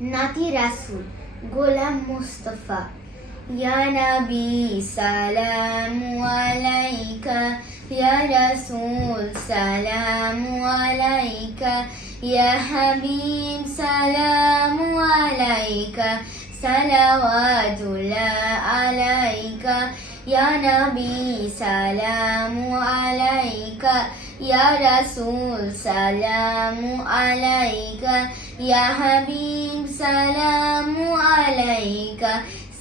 নাতি রাসুল, গোলাম মুস্তফা। ইয়া নবী, সালামু আলাইকা। ইয়া রাসূল, সালামু আলাইকা। ইয়া হাবিব, সালামু আলাইকা। সালাওয়াতুল্লাহ আলাইকা। ইয়া নবী, সালামু আলাইকা। ইয়া রাসূল, সালামু আলাইকা। ইয়া হাবিব সালামু আলাইকা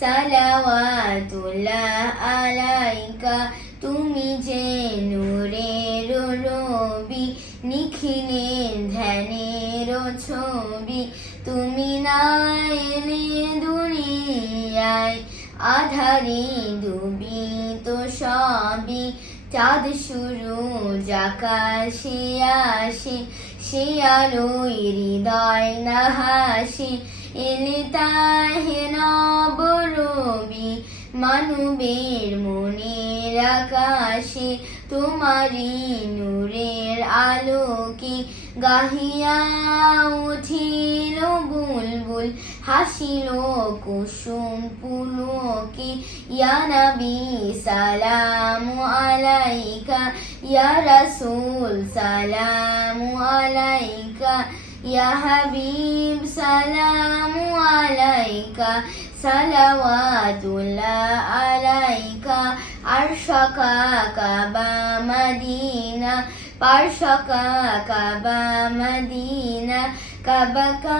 সালাওয়াতুল্লাহ আলাইকা তুমি যে নূরের রবি নিখিলের ধ্যানের ছবি। তুমি না এলে দুনিয়ায় আধারে ডুবি তো সবই। চাঁদ শুরু আকাশে আসে। সে হৃদয় না হাসে নবরবি মানবের মনের আকাশে তোমারি নূরের আলোকে গাহিয়া উঠিল বুলবুল হাসিল কুসুম পুলকে ইয়া নবী সালামু আলাইকা ইয়া রাসূল সালামু আলাইকা ইয়া হাবিব সালামু আলাইকা সালাওয়াতুল্লাহ আলাইকা আরশাকা কাবা মদিনা পারশাকা কাবা মদিনা কাবাকা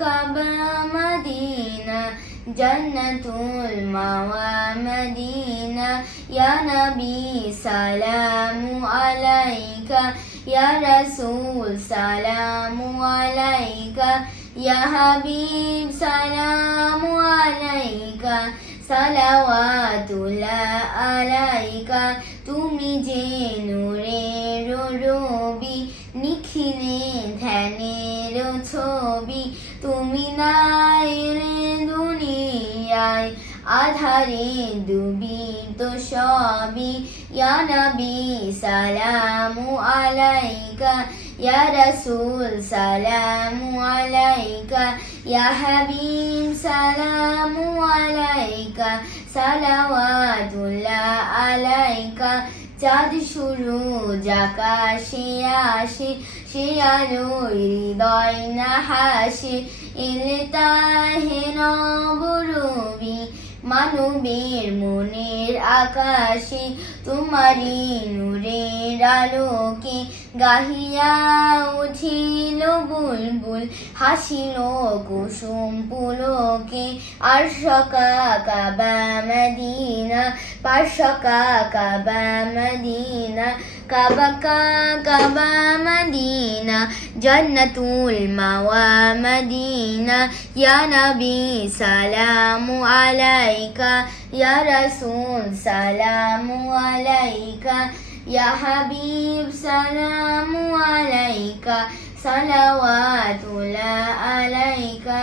কাবা মদিনা জান্নাতুল মাওয়া মদিনা ইয়া নবী, সালামু আলাইকা। ইয়া রাসূল, সালামু আলাইকা। ইয়া হাবিব, সালামু আলাইকা। সালাওয়াতুল্লাহ আলাইকা। তুমি যে নূরের রবি নিখিলে ধ্যানের ছবি তুমি না এলে দুনিয়ায়। আধারে ডুবি তো সবই, ইয়া নবী সালামু আলাইকা, ইয়া রাসূল সালামু আলাইকা, ইয়া হাবিব সালামু আলাইকা, সালাওয়াতুল্লাহ আলাইকা। চাঁদ শুরু আকাশে আসে সে আলো হৃদয় না হাসে এলে তাহে নবরবি মানবের মনের আকাশে, তোমারই নূরের আলোকে গাহিয়া উঠিল বুলবুল, হাসিল কুসুম পুলকে। আর সকা কাবা মদিনা পার্শকা কাবা মদিনা কাবাকা কাবা মদিনা, জান্নাতুল মাওয়া মদিনা। ইয়া নবী সালামু আলাইকা, ইয়া রাসূল সালামু আলাইকা। ইয়া হাবিব সালামু আলাইকা সালাওয়াতুল্লাহ আলাইকা